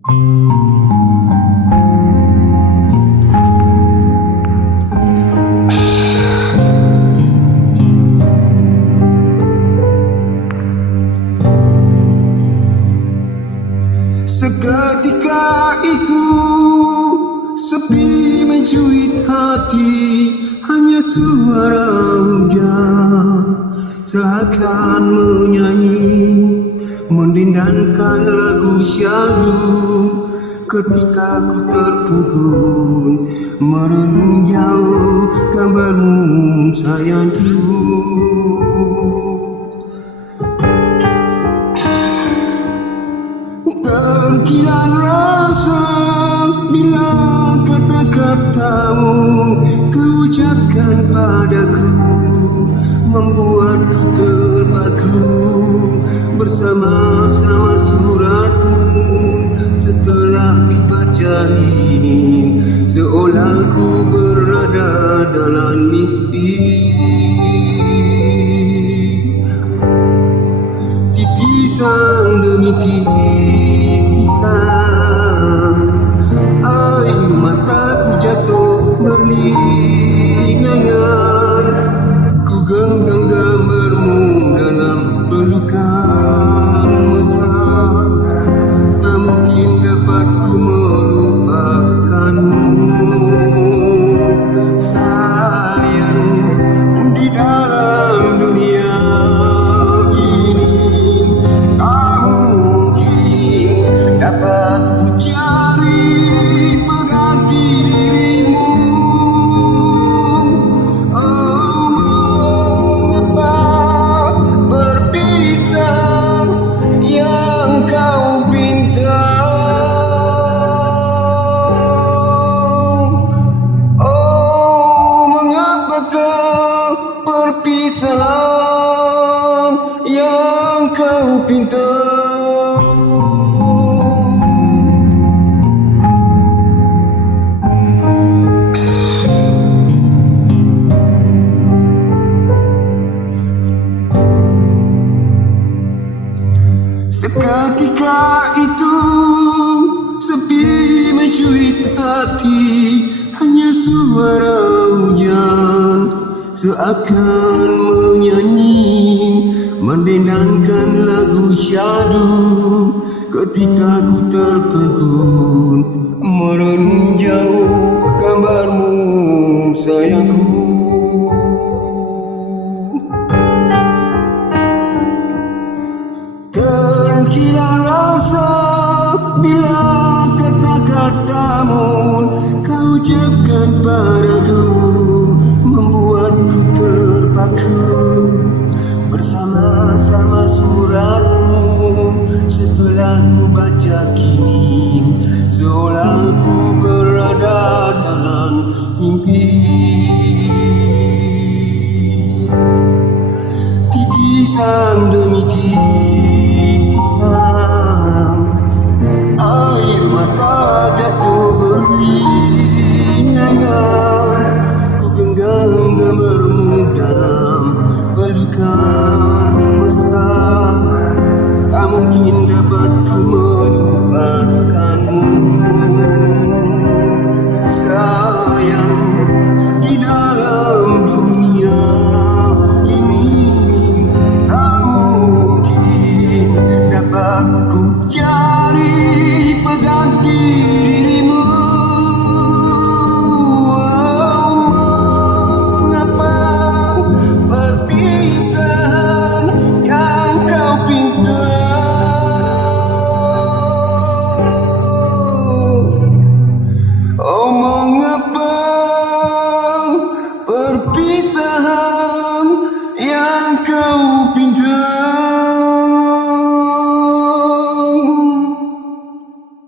Seketika itu sepi mencuit hati, hanya suara hujan seakan menyanyi, mendendangkan lagu syahdu. Ketika ku terpegun merenung jauh gambarmu sayangku. Terkilan rasa bila kata-katamu kau ucapkan padaku, membuatku terpaku bersama-sama suratmu. Setelah dibaca ini, seolah ku berada dalam mimpi. Titisan demi titisan, air mataku jatuh berlinangan. Ku genggam gambarmu dalam pelukan mesra. Tak mungkin dapat ku melupakanmu, sayang. Di dalam dunia dapat ku cari pengganti dirimu. Oh, mengapa berpisah yang kau pinta? Oh, mengapa kau berpisah yang kau pinta? Seketika itu sepi mencuit hati, hanya suara hujan seakan menyanyi, mendendangkan lagu syahdu. Ketika ku terpegun merenung jauh gambarmu sayangku. Terkilan rasa bila kata-katamu kau ucapkan padaku, membuatku terpaku bersama-sama suratmu. Setelah ku baca kini, seolah ku